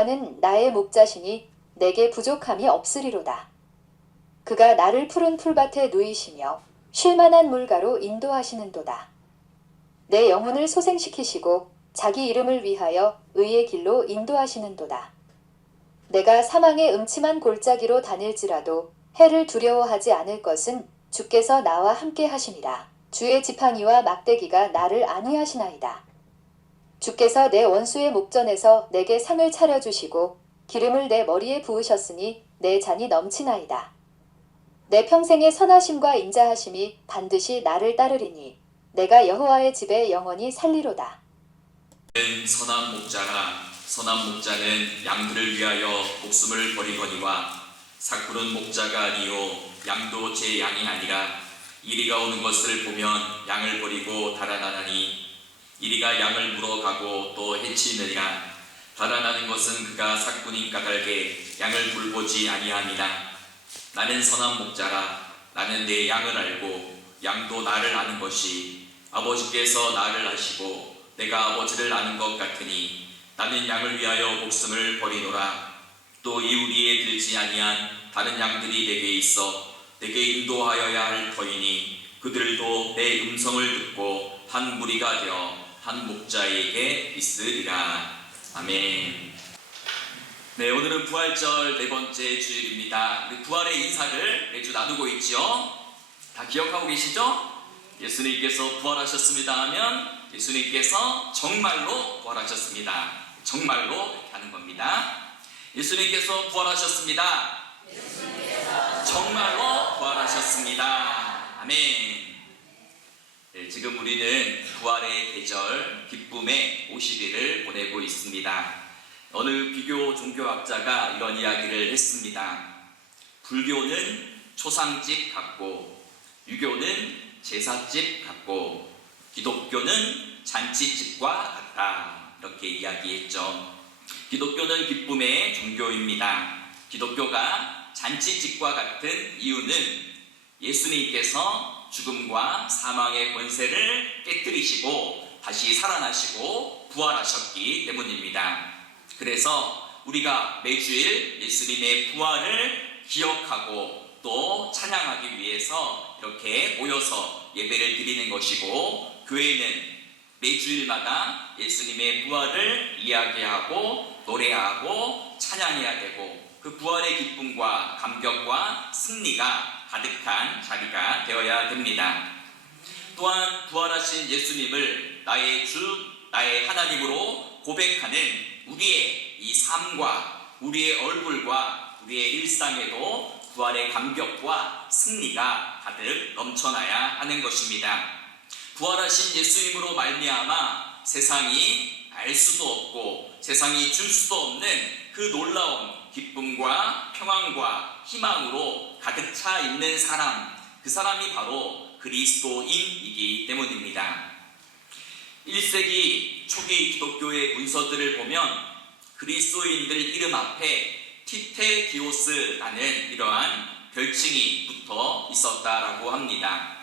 여호와는 나의 목자시니 내게 부족함이 없으리로다. 그가 나를 푸른 풀밭에 누이시며 쉴만한 물가로 인도하시는도다. 내 영혼을 소생시키시고 자기 이름을 위하여 의의 길로 인도하시는도다. 내가 사망의 음침한 골짜기로 다닐지라도 해를 두려워하지 않을 것은 주께서 나와 함께 하심이라. 주의 지팡이와 막대기가 나를 안위하시나이다. 주께서 내 원수의 목전에서 내게 상을 차려주시고 기름을 내 머리에 부으셨으니 내 잔이 넘치나이다. 내 평생의 선하심과 인자하심이 반드시 나를 따르리니 내가 여호와의 집에 영원히 살리로다. 선한 목자라. 선한 목자는 양들을 위하여 목숨을 버리거니와 삭부른 목자가 아니요 양도 제 양이 아니라 이리가 오는 것을 보면 양을 버리고 달아나나니 이리가 양을 물어가고 또 해치느니라. 달아나는 것은 그가 삭군인 까닭에 양을 돌보지 아니함이라. 나는 선한 목자라. 나는 내 양을 알고 양도 나를 아는 것이 아버지께서 나를 아시고 내가 아버지를 아는 것 같으니 나는 양을 위하여 목숨을 버리노라. 또 이우리에 들지 아니한 다른 양들이 내게 있어 내게 인도하여야 할 터이니 그들도 내 음성을 듣고 한 무리가 되어 한 목자에게 있으리라. 아멘. 네, 오늘은 부활절 네 번째 주일입니다. 우리 부활의 인사를 매주 나누고 있죠. 다 기억하고 계시죠? 예수님께서 부활하셨습니다 하면 예수님께서 정말로 부활하셨습니다. 정말로 이렇게 하는 겁니다. 예수님께서 부활하셨습니다. 정말로 부활하셨습니다. 아멘. 네, 지금 우리는 부활의 계절, 기쁨의 50일을 보내고 있습니다. 어느 비교 종교학자가 이런 이야기를 했습니다. 불교는 초상집 같고, 유교는 제사집 같고, 기독교는 잔치집과 같다. 이렇게 이야기했죠. 기독교는 기쁨의 종교입니다. 기독교가 잔치집과 같은 이유는 예수님께서 죽음과 사망의 권세를 깨뜨리시고 다시 살아나시고 부활하셨기 때문입니다. 그래서 우리가 매주일 예수님의 부활을 기억하고 또 찬양하기 위해서 이렇게 모여서 예배를 드리는 것이고, 교회는 매주일마다 예수님의 부활을 이야기하고 노래하고 찬양해야 되고 그 부활의 기쁨과 감격과 승리가 가득한 자리가 되어야 됩니다. 또한 부활하신 예수님을 나의 주, 나의 하나님으로 고백하는 우리의 이 삶과 우리의 얼굴과 우리의 일상에도 부활의 감격과 승리가 가득 넘쳐나야 하는 것입니다. 부활하신 예수님으로 말미암아 세상이 알 수도 없고 세상이 줄 수도 없는 그 놀라운 기쁨과 평안과 희망으로 가득 차 있는 사람, 그 사람이 바로 그리스도인이기 때문입니다. 1세기 초기 기독교의 문서들을 보면 그리스도인들 이름 앞에 티테디오스라는 이러한 별칭이 붙어 있었다라고 합니다.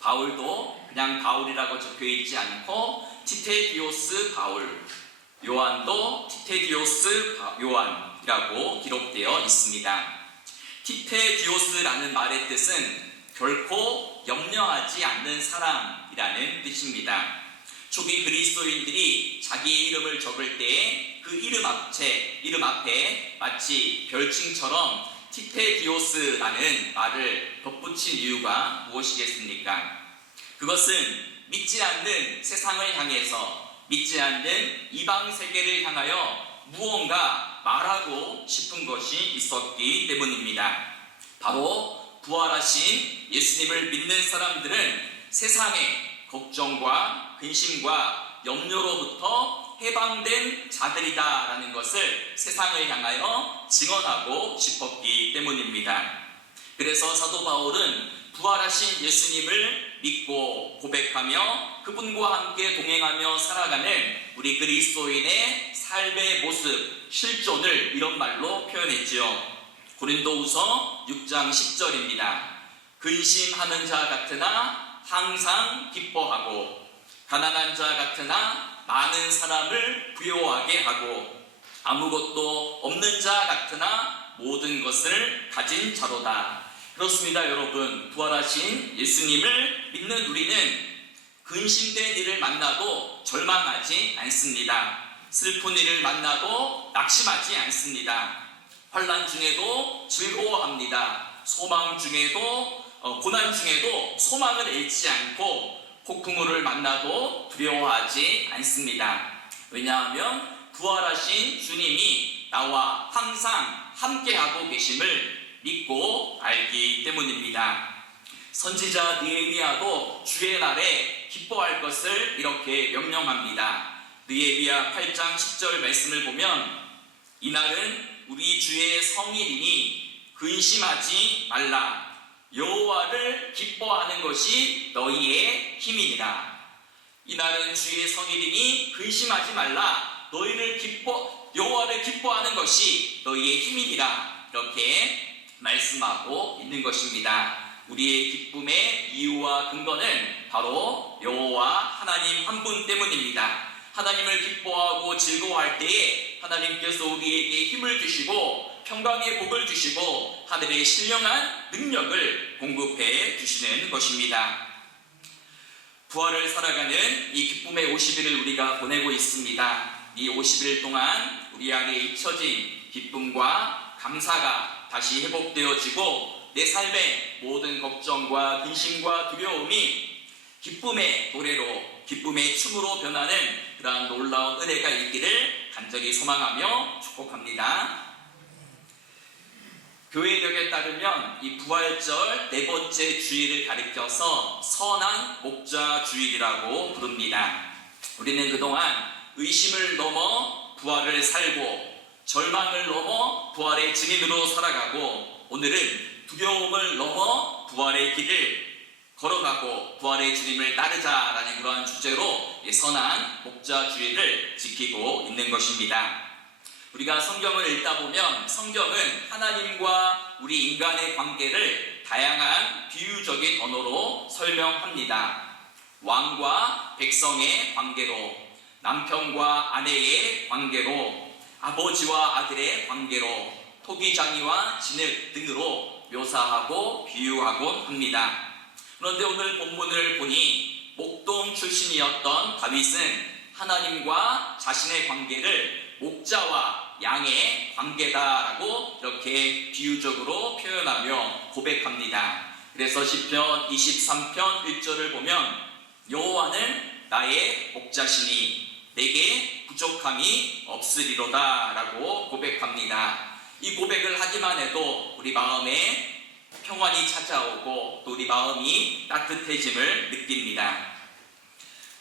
바울도 그냥 바울이라고 적혀 있지 않고 티테디오스 바울, 요한도 티테디오스 요한이라고 기록되어 있습니다. 티테디오스라는 말의 뜻은 결코 염려하지 않는 사람이라는 뜻입니다. 초기 그리스도인들이 자기 이름을 적을 때 그 이름 앞에 마치 별칭처럼 티테디오스라는 말을 덧붙인 이유가 무엇이겠습니까? 그것은 믿지 않는 세상을 향해서, 믿지 않는 이방 세계를 향하여 무언가 말하고 싶은 것이 있었기 때문입니다. 바로 부활하신 예수님을 믿는 사람들은 세상의 걱정과 근심과 염려로부터 해방된 자들이다라는 것을 세상을 향하여 증언하고 싶었기 때문입니다. 그래서 사도 바울은 부활하신 예수님을 믿고 고백하며 그분과 함께 동행하며 살아가는 우리 그리스도인의 삶의 모습, 실존을 이런 말로 표현했지요. 고린도후서 6장 10절입니다. 근심하는 자 같으나 항상 기뻐하고 가난한 자 같으나 많은 사람을 부요하게 하고 아무것도 없는 자 같으나 모든 것을 가진 자로다. 그렇습니다, 여러분. 부활하신 예수님을 믿는 우리는 근심된 일을 만나도 절망하지 않습니다. 슬픈 일을 만나도 낙심하지 않습니다. 환난 중에도 즐거워합니다. 소망 중에도 고난 중에도 소망을 잃지 않고 폭풍우를 만나도 두려워하지 않습니다. 왜냐하면 부활하신 주님이 나와 항상 함께하고 계심을 믿고 알기 때문입니다. 선지자 느헤미야도 주의 날에 기뻐할 것을 이렇게 명령합니다. 느헤미야 8장 10절 말씀을 보면 이날은 우리 주의 성일이니 근심하지 말라. 여호와를 기뻐하는 것이 너희의 힘이니라. 이날은 주의 성일이니 근심하지 말라. 여호와를 기뻐하는 것이 너희의 힘이니라. 이렇게 말씀하고 있는 것입니다. 우리의 기쁨의 이유와 근거는 바로 여호와 하나님 한 분 때문입니다. 하나님을 기뻐하고 즐거워할 때에 하나님께서 우리에게 힘을 주시고 평강의 복을 주시고 하늘의 신령한 능력을 공급해 주시는 것입니다. 부활을 살아가는 이 기쁨의 50일을 우리가 보내고 있습니다. 이 50일 동안 우리 안에 잊혀진 기쁨과 감사가 다시 회복되어지고 내 삶의 모든 걱정과 근심과 두려움이 기쁨의 노래로 기쁨의 춤으로 변하는 그러한 놀라운 은혜가 있기를 간절히 소망하며 축복합니다. 교회력에 따르면 이 부활절 네 번째 주일을 가리켜서 선한 목자 주일이라고 부릅니다. 우리는 그동안 의심을 넘어 부활을 살고 절망을 넘어 부활의 증인으로 살아가고 오늘은 두려움을 넘어 부활의 길을 걸어가고 부활의 주님을 따르자라는 그러한 주제로 선한 목자 주일을 지키고 있는 것입니다. 우리가 성경을 읽다 보면 성경은 하나님과 우리 인간의 관계를 다양한 비유적인 언어로 설명합니다. 왕과 백성의 관계로, 남편과 아내의 관계로, 아버지와 아들의 관계로, 토기장이와 진흙 등으로 묘사하고 비유하곤 합니다. 그런데 오늘 본문을 보니 목동 출신이었던 다윗은 하나님과 자신의 관계를 목자와 양의 관계다라고 이렇게 비유적으로 표현하며 고백합니다. 그래서 시편 23편 1절을 보면 여호와는 나의 목자시니 내게 부족함이 없으리로다 라고 고백합니다. 이 고백을 하기만 해도 우리 마음에 평안이 찾아오고 또 우리 마음이 따뜻해짐을 느낍니다.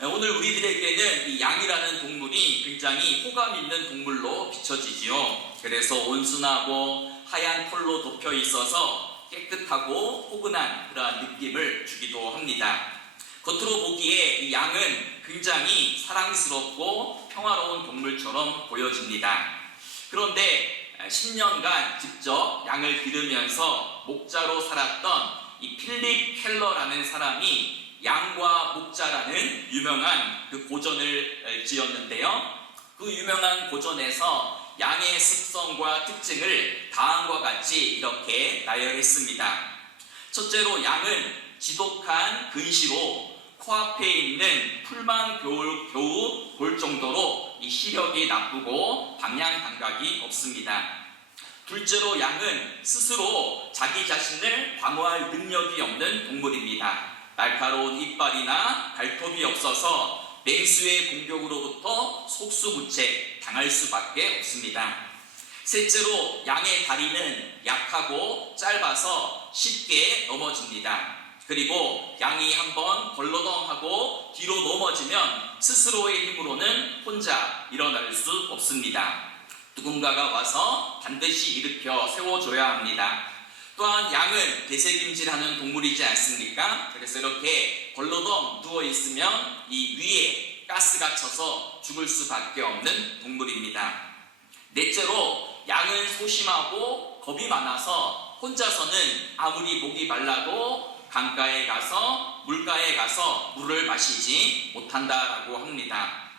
오늘 우리들에게는 이 양이라는 동물이 굉장히 호감 있는 동물로 비춰지지요. 그래서 온순하고 하얀 털로 덮여 있어서 깨끗하고 포근한 그러한 느낌을 주기도 합니다. 겉으로 보기에 이 양은 굉장히 사랑스럽고 평화로운 동물처럼 보여집니다. 그런데 10년간 직접 양을 기르면서 목자로 살았던 이 필립 켈러라는 사람이 양과 목자라는 유명한 그 고전을 지었는데요. 그 유명한 고전에서 양의 습성과 특징을 다음과 같이 이렇게 나열했습니다. 첫째로 양은 지독한 근시로 코앞에 있는 풀만 겨우 볼 정도로 이 시력이 나쁘고 방향 감각이 없습니다. 둘째로 양은 스스로 자기 자신을 방어할 능력이 없는 동물입니다. 날카로운 이빨이나 발톱이 없어서 맹수의 공격으로부터 속수무책 당할 수밖에 없습니다. 셋째로 양의 다리는 약하고 짧아서 쉽게 넘어집니다. 그리고 양이 한번 벌러덩하고 뒤로 넘어지면 스스로의 힘으로는 혼자 일어날 수 없습니다. 누군가가 와서 반드시 일으켜 세워줘야 합니다. 또한 양은 대세김질하는 동물이지 않습니까? 그래서 이렇게 벌러덩 누워있으면 이 위에 가스가 쳐서 죽을 수밖에 없는 동물입니다. 넷째로 양은 소심하고 겁이 많아서 혼자서는 아무리 목이 말라도 물가에 가서 물을 마시지 못한다라고 합니다.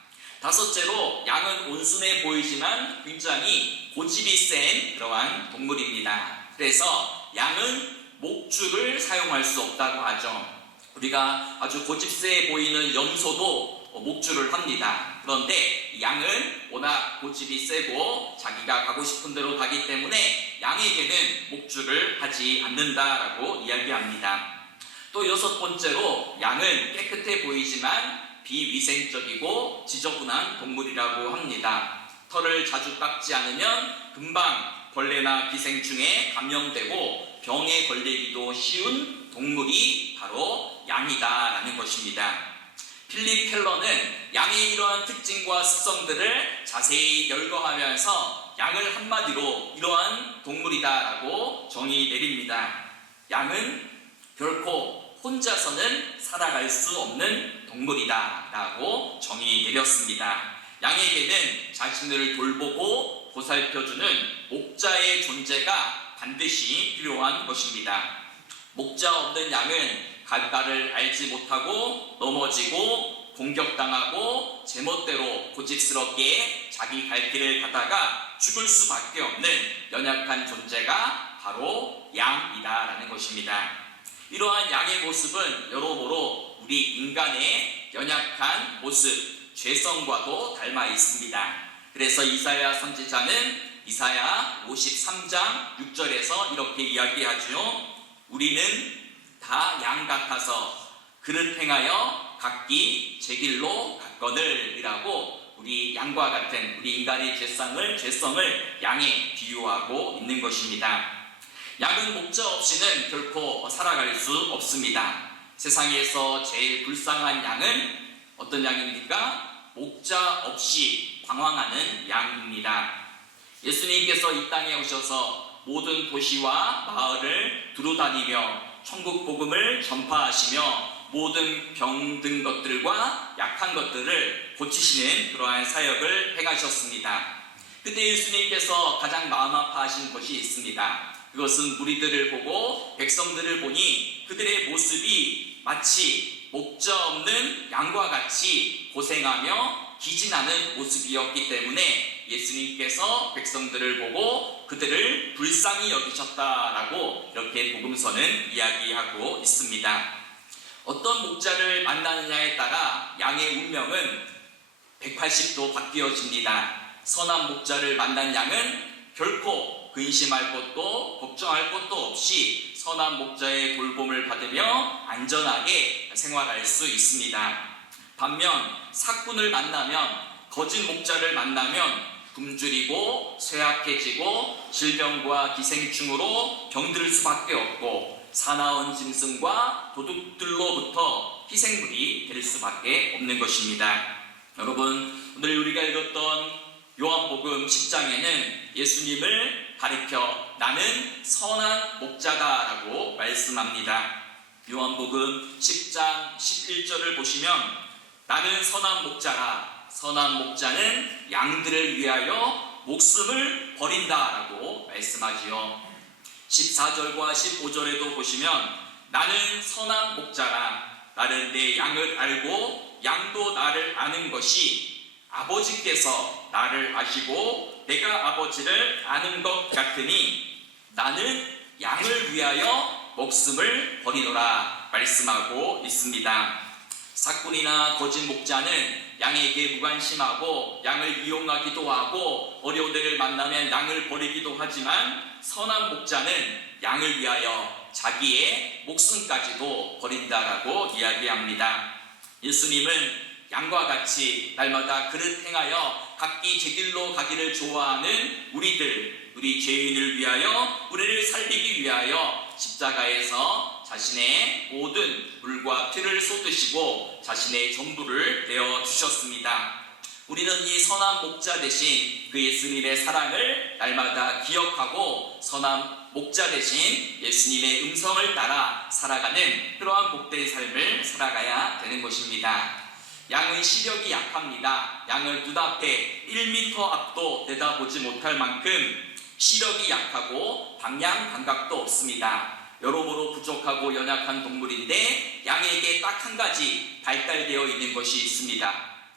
다섯째로 양은 온순해 보이지만 굉장히 고집이 센 그러한 동물입니다. 그래서 양은 목줄을 사용할 수 없다고 하죠. 우리가 아주 고집세 보이는 염소도 목줄을 합니다. 그런데 양은 워낙 고집이 세고 자기가 가고 싶은 대로 가기 때문에 양에게는 목줄을 하지 않는다라고 이야기합니다. 또 여섯 번째로 양은 깨끗해 보이지만 비위생적이고 지저분한 동물이라고 합니다. 털을 자주 깎지 않으면 금방 벌레나 기생충에 감염되고 병에 걸리기도 쉬운 동물이 바로 양이다라는 것입니다. 필립 켈러는 양의 이러한 특징과 습성들을 자세히 열거하면서 양을 한마디로 이러한 동물이다라고 정의 내립니다. 양은 결코 혼자서는 살아갈 수 없는 동물이다라고 정의 내렸습니다. 양에게는 자신을 돌보고 보살펴주는 목자의 존재가 반드시 필요한 것입니다. 목자 없는 양은 갈바를 알지 못하고 넘어지고 공격당하고 제멋대로 고집스럽게 자기 갈 길을 가다가 죽을 수밖에 없는 연약한 존재가 바로 양이다라는 것입니다. 이러한 양의 모습은 여러모로 우리 인간의 연약한 모습, 죄성과도 닮아 있습니다. 그래서 이사야 선지자는 이사야 53장 6절에서 이렇게 이야기하죠. 우리는 다 양 같아서 그릇 행하여 각기 제 길로 갔거늘 이라고 우리 양과 같은 우리 인간의 죄성을 양에 비유하고 있는 것입니다. 양은 목자 없이는 결코 살아갈 수 없습니다. 세상에서 제일 불쌍한 양은 어떤 양입니까? 목자 없이 방황하는 양입니다. 예수님께서 이 땅에 오셔서 모든 도시와 마을을 두루다니며 천국 복음을 전파하시며 모든 병든 것들과 약한 것들을 고치시는 그러한 사역을 행하셨습니다. 그때 예수님께서 가장 마음 아파하신 것이 있습니다. 그것은 무리들을 보고 백성들을 보니 그들의 모습이 마치 목자 없는 양과 같이 고생하며 기진하는 모습이었기 때문에 예수님께서 백성들을 보고 그들을 불쌍히 여기셨다라고 이렇게 복음서는 이야기하고 있습니다. 어떤 목자를 만나느냐에 따라 양의 운명은 180도 바뀌어집니다. 선한 목자를 만난 양은 결코 근심할 것도 걱정할 것도 없이 선한 목자의 돌봄을 받으며 안전하게 생활할 수 있습니다. 반면 사꾼을 만나면 거짓 목자를 만나면 굶주리고 쇠약해지고 질병과 기생충으로 병들 수밖에 없고 사나운 짐승과 도둑들로부터 희생물이 될 수밖에 없는 것입니다. 여러분, 오늘 우리가 읽었던 요한복음 10장에는 예수님을 가리켜 나는 선한 목자다라고 말씀합니다. 요한복음 10장 11절을 보시면 나는 선한 목자라 선한 목자는 양들을 위하여 목숨을 버린다라고 말씀하지요. 14절과 15절에도 보시면 나는 선한 목자라 나는 내 양을 알고 양도 나를 아는 것이 아버지께서 나를 아시고 내가 아버지를 아는 것 같으니 나는 양을 위하여 목숨을 버리노라 말씀하고 있습니다. 사꾼이나 거짓 목자는 양에게 무관심하고 양을 이용하기도 하고 어려운 데를 만나면 양을 버리기도 하지만 선한 목자는 양을 위하여 자기의 목숨까지도 버린다라고 이야기합니다. 예수님은 양과 같이 날마다 그릇 행하여 각기 제 길로 가기를 좋아하는 우리 죄인을 위하여 우리를 살리기 위하여 십자가에서 자신의 모든 물과 피를 쏟으시고 자신의 전부를 내어주셨습니다. 우리는 이 선한 목자 대신 그 예수님의 사랑을 날마다 기억하고 선한 목자 대신 예수님의 음성을 따라 살아가는 그러한 복된 삶을 살아가야 되는 것입니다. 양은 시력이 약합니다. 양은 눈앞에 1m 앞도 내다보지 못할 만큼 시력이 약하고 방향 감각도 없습니다. 여러모로 부족하고 연약한 동물인데 양에게 딱 한 가지 발달되어 있는 것이 있습니다.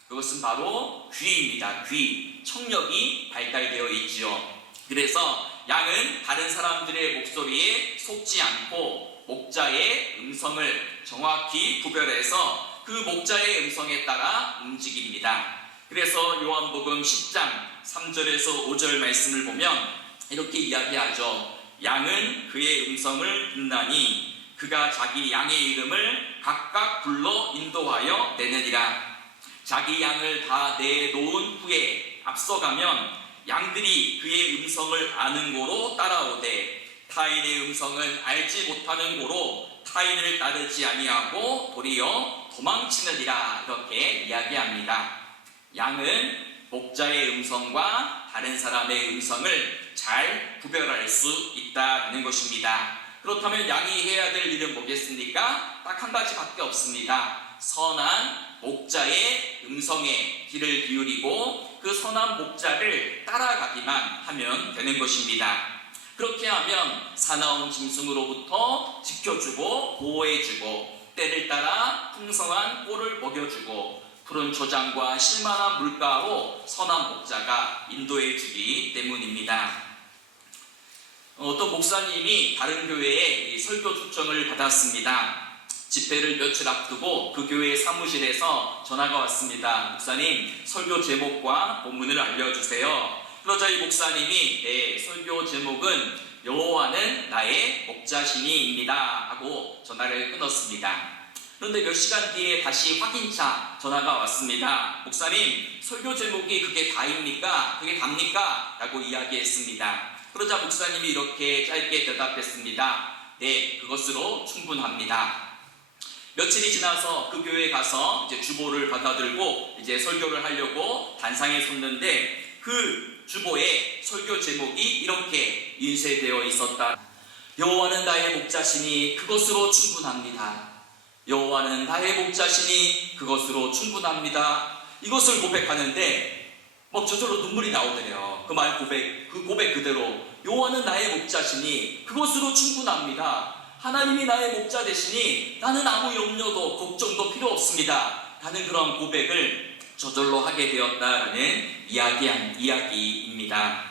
그것은 바로 귀입니다. 귀, 청력이 발달되어 있지요. 그래서 양은 다른 사람들의 목소리에 속지 않고 목자의 음성을 정확히 구별해서 그 목자의 음성에 따라 움직입니다. 그래서 요한복음 10장 3절에서 5절 말씀을 보면 이렇게 이야기하죠. 양은 그의 음성을 듣나니 그가 자기 양의 이름을 각각 불러 인도하여 내느니라. 자기 양을 다 내놓은 후에 앞서가면 양들이 그의 음성을 아는 고로 따라오되 타인의 음성은 알지 못하는 고로 타인을 따르지 아니하고 도리어 도망치느니라. 이렇게 이야기합니다. 양은 목자의 음성과 다른 사람의 음성을 잘 구별할 수 있다는 것입니다. 그렇다면 양이 해야 될 일은 뭐겠습니까? 딱 한 가지밖에 없습니다. 선한 목자의 음성에 귀를 기울이고 그 선한 목자를 따라가기만 하면 되는 것입니다. 그렇게 하면 사나운 짐승으로부터 지켜주고 보호해주고 때를 따라 풍성한 꼴을 먹여주고 푸른 초장과 실만한 물가로 선한 목자가 인도해주기 때문입니다. 어떤 목사님이 다른 교회에 설교 초청을 받았습니다. 집회를 며칠 앞두고 그 교회 사무실에서 전화가 왔습니다. 목사님, 설교 제목과 본문을 알려주세요. 그러자 이 목사님이 네, 설교 제목은 여호와는 나의 목자시니입니다 하고 전화를 끊었습니다. 그런데 몇 시간 뒤에 다시 확인차 전화가 왔습니다. 목사님, 설교 제목이 그게 다입니까? 그게 답니까? 라고 이야기했습니다. 그러자 목사님이 이렇게 짧게 대답했습니다. 네, 그것으로 충분합니다. 며칠이 지나서 그 교회에 가서 이제 주보를 받아들고 이제 설교를 하려고 단상에 섰는데 그 주보에 설교 제목이 이렇게 인쇄되어 있었다. 여호와는 나의 목자시니 그것으로 충분합니다. 여호와는 나의 목자시니 그것으로 충분합니다. 이것을 고백하는데 막 저절로 눈물이 나오더래요. 그 고백 그대로 여호와는 나의 목자시니 그것으로 충분합니다. 하나님이 나의 목자 되시니 나는 아무 염려도 걱정도 필요 없습니다. 라는 그런 고백을 저절로 하게 되었다라는 이야기입니다.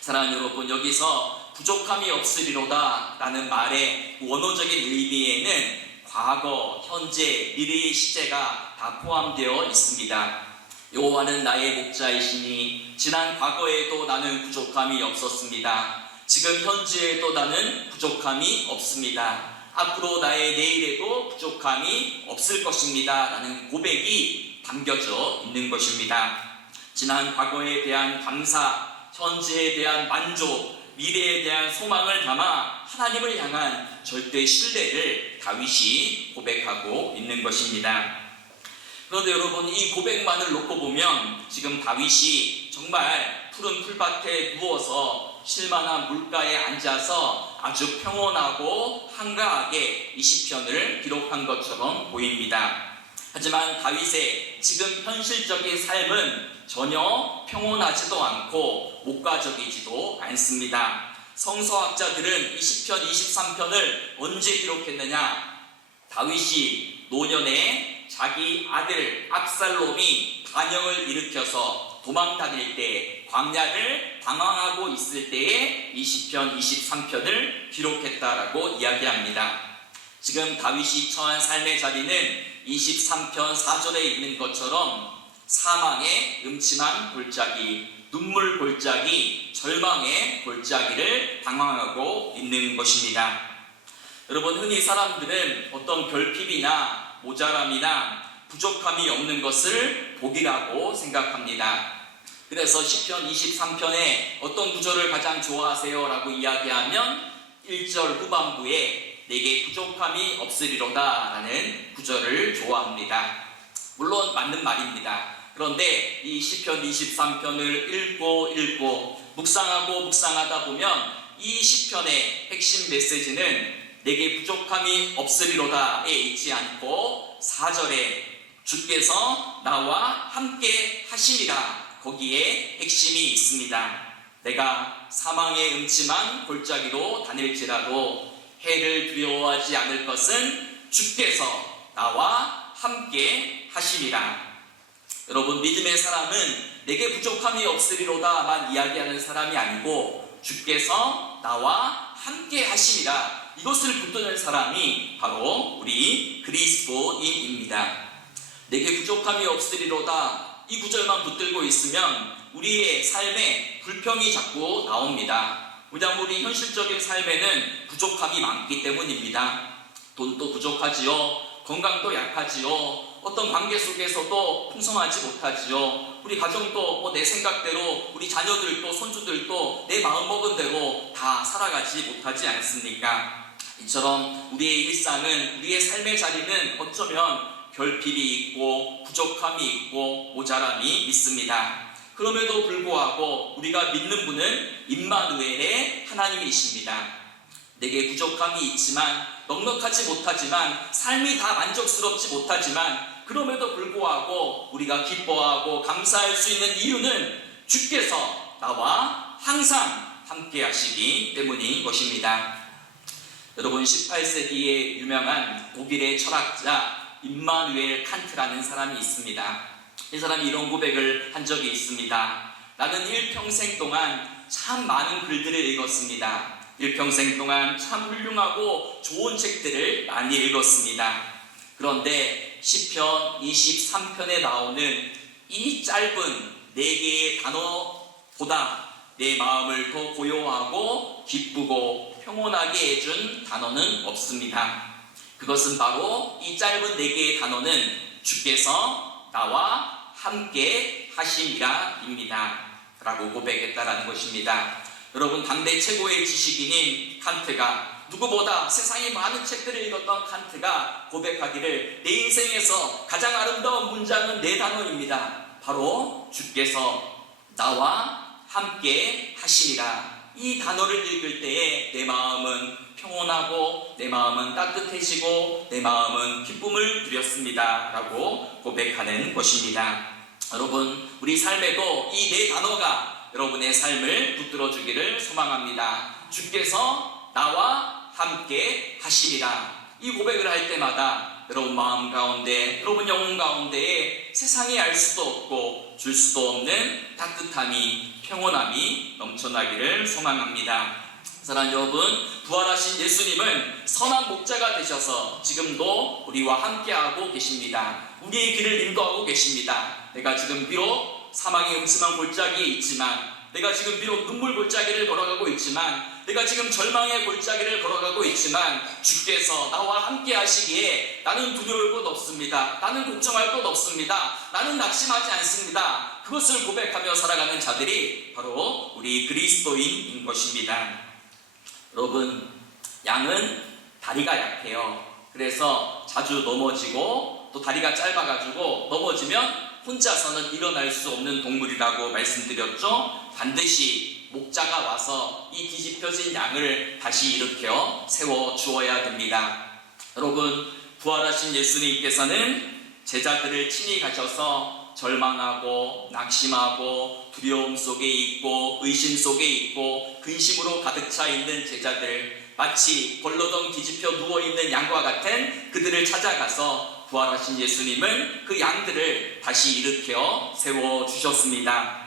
사랑하는 여러분, 여기서 부족함이 없으리로다 라는 말의 원어적인 의미에는 과거, 현재, 미래의 시제가 다 포함되어 있습니다. 여호와는 나의 목자이시니 지난 과거에도 나는 부족함이 없었습니다. 지금 현재에도 나는 부족함이 없습니다. 앞으로 나의 내일에도 부족함이 없을 것입니다. 라는 고백이 담겨져 있는 것입니다. 지난 과거에 대한 감사, 현재에 대한 만족, 미래에 대한 소망을 담아 하나님을 향한 절대 신뢰를 다윗이 고백하고 있는 것입니다. 그런데 여러분, 이 고백만을 놓고 보면 지금 다윗이 정말 푸른 풀밭에 누워서 실만한 물가에 앉아서 아주 평온하고 한가하게 이 시편을 기록한 것처럼 보입니다. 하지만 다윗의 지금 현실적인 삶은 전혀 평온하지도 않고 목가적이지도 않습니다. 성서학자들은 이 시편 23편을 언제 기록했느냐? 다윗이 노년에 자기 아들 압살롬이 반역을 일으켜서 도망 다닐 때, 광야를 방황하고 있을 때에 이 시편 23편을 기록했다라고 이야기합니다. 지금 다윗이 처한 삶의 자리는 23편 4절에 있는 것처럼 사망의 음침한 골짜기, 눈물 골짜기, 절망의 골짜기를 방황하고 있는 것입니다. 여러분, 흔히 사람들은 어떤 결핍이나 모자람이나 부족함이 없는 것을 복이라고 생각합니다. 그래서 시편 23편에 어떤 구절을 가장 좋아하세요? 라고 이야기하면 1절 후반부에 내게 부족함이 없으리로다 라는 구절을 좋아합니다. 물론 맞는 말입니다. 그런데 이 시편 23편을 읽고 묵상하다 보면 이 시편의 핵심 메시지는 내게 부족함이 없으리로다에 있지 않고 4절에 주께서 나와 함께 하심이라, 거기에 핵심이 있습니다. 내가 사망의 음침한 골짜기로 다닐지라도 해를 두려워하지 않을 것은 주께서 나와 함께 하심이라. 여러분, 믿음의 사람은 내게 부족함이 없으리로다만 이야기하는 사람이 아니고 주께서 나와 함께 하심이라, 이것을 붙드는 사람이 바로 우리 그리스도인입니다. 내게 부족함이 없으리로다, 이 구절만 붙들고 있으면 우리의 삶에 불평이 자꾸 나옵니다. 왜냐하면 우리 현실적인 삶에는 부족함이 많기 때문입니다. 돈도 부족하지요. 건강도 약하지요. 어떤 관계 속에서도 풍성하지 못하지요. 우리 가정도 내 생각대로, 우리 자녀들도 손주들도 내 마음먹은 대로 다 살아가지 못하지 않습니까? 이처럼 우리의 일상은, 우리의 삶의 자리는 어쩌면 결핍이 있고 부족함이 있고 모자람이 있습니다. 그럼에도 불구하고 우리가 믿는 분은 임마누엘의 하나님이십니다. 내게 부족함이 있지만, 넉넉하지 못하지만, 삶이 다 만족스럽지 못하지만, 그럼에도 불구하고 우리가 기뻐하고 감사할 수 있는 이유는 주께서 나와 항상 함께 하시기 때문인 것입니다. 여러분, 18세기의 유명한 독일의 철학자 임마누엘 칸트라는 사람이 있습니다. 이 사람이 이런 고백을 한 적이 있습니다. 나는 일평생 동안 참 많은 글들을 읽었습니다. 일평생 동안 참 훌륭하고 좋은 책들을 많이 읽었습니다. 그런데 시편 23편에 나오는 이 짧은 4개의 단어보다 내 마음을 더 고요하고 기쁘고 평온하게 해준 단어는 없습니다. 그것은 바로 이 짧은 4개의 단어는 주께서 나와 함께 하심이라입니다. 라고 고백했다라는 것입니다. 여러분, 당대 최고의 지식인인 칸트가, 누구보다 세상에 많은 책들을 읽었던 칸트가 고백하기를, 내 인생에서 가장 아름다운 문장은 4단어입니다. 바로 주께서 나와 함께 하시리라. 이 단어를 읽을 때에 내 마음은 평온하고 내 마음은 따뜻해지고 내 마음은 기쁨을 누렸습니다. 라고 고백하는 것입니다. 여러분, 우리 삶에도 이 4단어가 여러분의 삶을 붙들어 주기를 소망합니다. 주께서 나와 함께 하시리라. 이 고백을 할 때마다 여러분 마음 가운데, 여러분 영혼 가운데에 세상에 알 수도 없고 줄 수도 없는 따뜻함이, 평온함이 넘쳐나기를 소망합니다. 사랑하는 여러분, 부활하신 예수님은 선한 목자가 되셔서 지금도 우리와 함께하고 계십니다. 우리의 길을 인도하고 계십니다. 내가 지금 비록 사망의 음침한 골짜기에 있지만, 내가 지금 비록 눈물 골짜기를 걸어가고 있지만, 내가 지금 절망의 골짜기를 걸어가고 있지만, 주께서 나와 함께 하시기에 나는 두려울 것 없습니다. 나는 걱정할 것 없습니다. 나는 낙심하지 않습니다. 그것을 고백하며 살아가는 자들이 바로 우리 그리스도인인 것입니다. 여러분, 양은 다리가 약해요. 그래서 자주 넘어지고, 또 다리가 짧아가지고 넘어지면 혼자서는 일어날 수 없는 동물이라고 말씀드렸죠. 반드시 목자가 와서 이 뒤집혀진 양을 다시 일으켜 세워 주어야 됩니다. 여러분, 부활하신 예수님께서는 제자들을 친히 가셔서 절망하고 낙심하고 두려움 속에 있고 의심 속에 있고 근심으로 가득 차 있는 제자들, 마치 벌러덩 뒤집혀 누워있는 양과 같은 그들을 찾아가서 부활하신 예수님은 그 양들을 다시 일으켜 세워주셨습니다.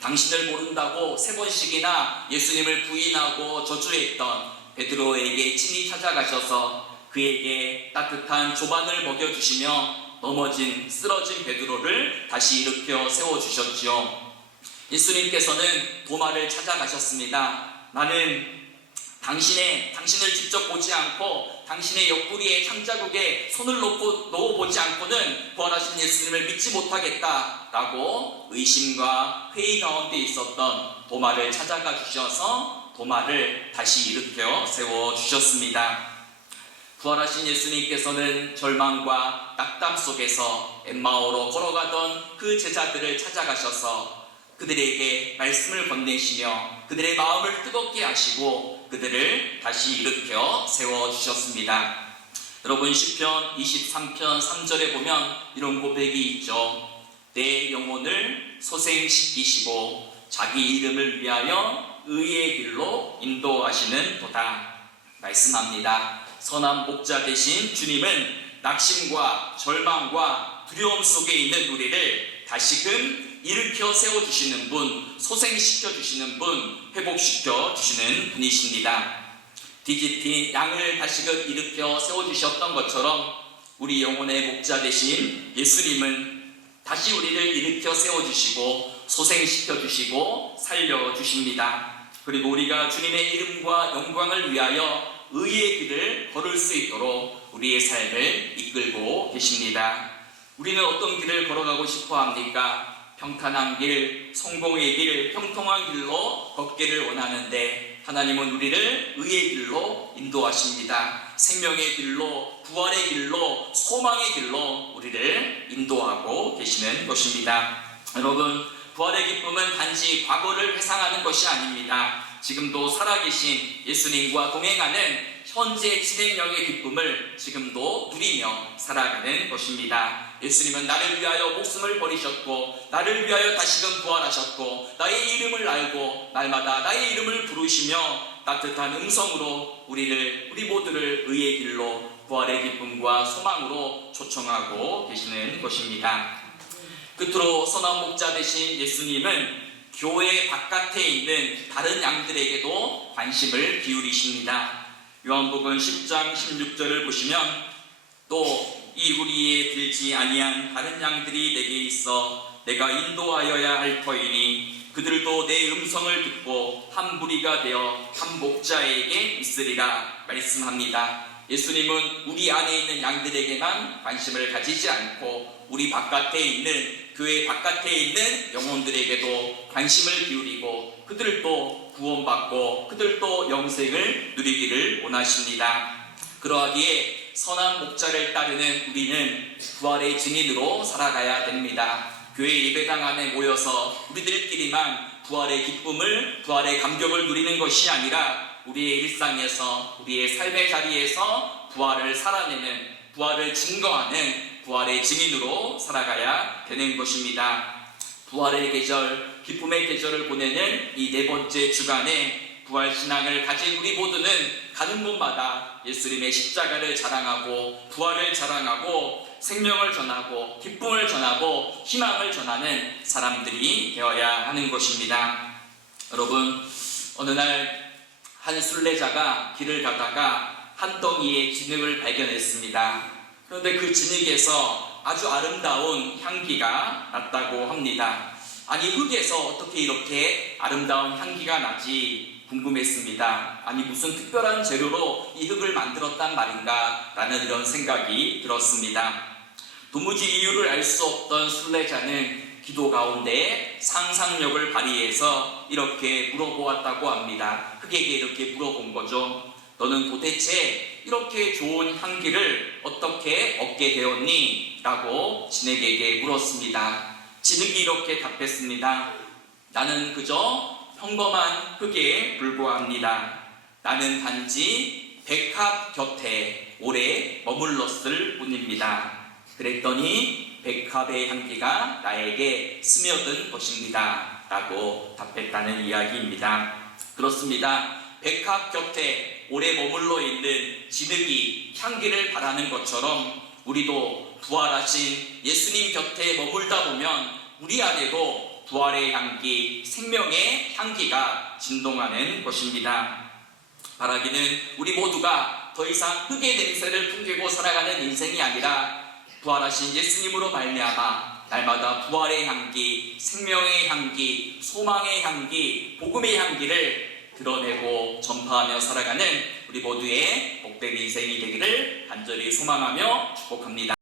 당신을 모른다고 3번씩이나 예수님을 부인하고 저주했던 베드로에게 친히 찾아가셔서 그에게 따뜻한 조반을 먹여주시며 넘어진, 쓰러진 베드로를 다시 일으켜 세워주셨지요. 예수님께서는 도마를 찾아가셨습니다. 나는 당신을 직접 보지 않고 당신의 옆구리에 창자국에 손을 넣어보지 않고는 부활하신 예수님을 믿지 못하겠다라고 의심과 회의 가운데 있었던 도마를 찾아가 주셔서 도마를 다시 일으켜 세워주셨습니다. 부활하신 예수님께서는 절망과 낙담 속에서 엠마오로 걸어가던 그 제자들을 찾아가셔서 그들에게 말씀을 건네시며 그들의 마음을 뜨겁게 하시고 그들을 다시 일으켜 세워주셨습니다. 여러분, 시편 23편 3절에 보면 이런 고백이 있죠. 내 영혼을 소생시키시고 자기 이름을 위하여 의의 길로 인도하시는 도다 말씀합니다. 선한 목자 되신 주님은 낙심과 절망과 두려움 속에 있는 우리를 다시금 일으켜 세워주시는 분, 소생시켜주시는 분, 회복시켜주시는 분이십니다. 뒤집힌 양을 다시금 일으켜 세워주셨던 것처럼 우리 영혼의 목자 되신 예수님은 다시 우리를 일으켜 세워주시고 소생시켜주시고 살려주십니다. 그리고 우리가 주님의 이름과 영광을 위하여 의의 길을 걸을 수 있도록 우리의 삶을 이끌고 계십니다. 우리는 어떤 길을 걸어가고 싶어 합니까? 평탄한 길, 성공의 길, 형통한 길로 걷기를 원하는데 하나님은 우리를 의의 길로 인도하십니다. 생명의 길로, 부활의 길로, 소망의 길로 우리를 인도하고 계시는 것입니다. 여러분, 부활의 기쁨은 단지 과거를 회상하는 것이 아닙니다. 지금도 살아계신 예수님과 동행하는 현재 진행형의 기쁨을 지금도 누리며 살아가는 것입니다. 예수님은 나를 위하여 목숨을 버리셨고 나를 위하여 다시금 부활하셨고 나의 이름을 알고 날마다 나의 이름을 부르시며 따뜻한 음성으로 우리 모두를 의의 길로 부활의 기쁨과 소망으로 초청하고 계시는 것입니다. 끝으로 선한 목자 되신 예수님은 교회 바깥에 있는 다른 양들에게도 관심을 기울이십니다. 요한복음 10장 16절을 보시면 또 이 우리에 들지 아니한 다른 양들이 내게 있어 내가 인도하여야 할 터이니 그들도 내 음성을 듣고 한 무리가 되어 한 목자에게 있으리라 말씀합니다. 예수님은 우리 안에 있는 양들에게만 관심을 가지지 않고 우리 바깥에 있는 교회 바깥에 있는 영혼들에게도 관심을 기울이고 그들도 구원받고 그들도 영생을 누리기를 원하십니다. 그러하기에 선한 목자를 따르는 우리는 부활의 증인으로 살아가야 됩니다. 교회 예배당 안에 모여서 우리들끼리만 부활의 기쁨을, 부활의 감격을 누리는 것이 아니라 우리의 일상에서, 우리의 삶의 자리에서 부활을 살아내는, 부활을 증거하는 부활의 증인으로 살아가야 되는 것입니다. 부활의 계절, 기쁨의 계절을 보내는 이 네 번째 주간에 부활신앙을 가진 우리 모두는 가는 곳마다 예수님의 십자가를 자랑하고 부활을 자랑하고 생명을 전하고 기쁨을 전하고 희망을 전하는 사람들이 되어야 하는 것입니다. 여러분, 어느 날 한 순례자가 길을 가다가 한 덩이의 진흙을 발견했습니다. 그런데 그 진흙에서 아주 아름다운 향기가 났다고 합니다. 아니, 흙에서 어떻게 이렇게 아름다운 향기가 나지 궁금했습니다. 아니, 무슨 특별한 재료로 이 흙을 만들었단 말인가 라는 이런 생각이 들었습니다. 도무지 이유를 알 수 없던 순례자는 기도 가운데 상상력을 발휘해서 이렇게 물어보았다고 합니다. 흙에게 이렇게 물어본 거죠. 너는 도대체 이렇게 좋은 향기를 어떻게 얻게 되었니? 라고 진흙에게 물었습니다. 진흙이 이렇게 답했습니다. 나는 그저 평범한 흙에 불과합니다. 나는 단지 백합 곁에 오래 머물렀을 뿐입니다. 그랬더니 백합의 향기가 나에게 스며든 것입니다. 라고 답했다는 이야기입니다. 그렇습니다. 백합 곁에 오래 머물러 있는 진흙이 향기를 바라는 것처럼 우리도 부활하신 예수님 곁에 머물다 보면 우리 안에도 부활의 향기, 생명의 향기가 진동하는 것입니다. 바라기는 우리 모두가 더 이상 흙의 냄새를 풍기고 살아가는 인생이 아니라 부활하신 예수님으로 말미암아 날마다 부활의 향기, 생명의 향기, 소망의 향기, 복음의 향기를 드러내고 전파하며 살아가는 우리 모두의 복된 인생이 되기를 간절히 소망하며 축복합니다.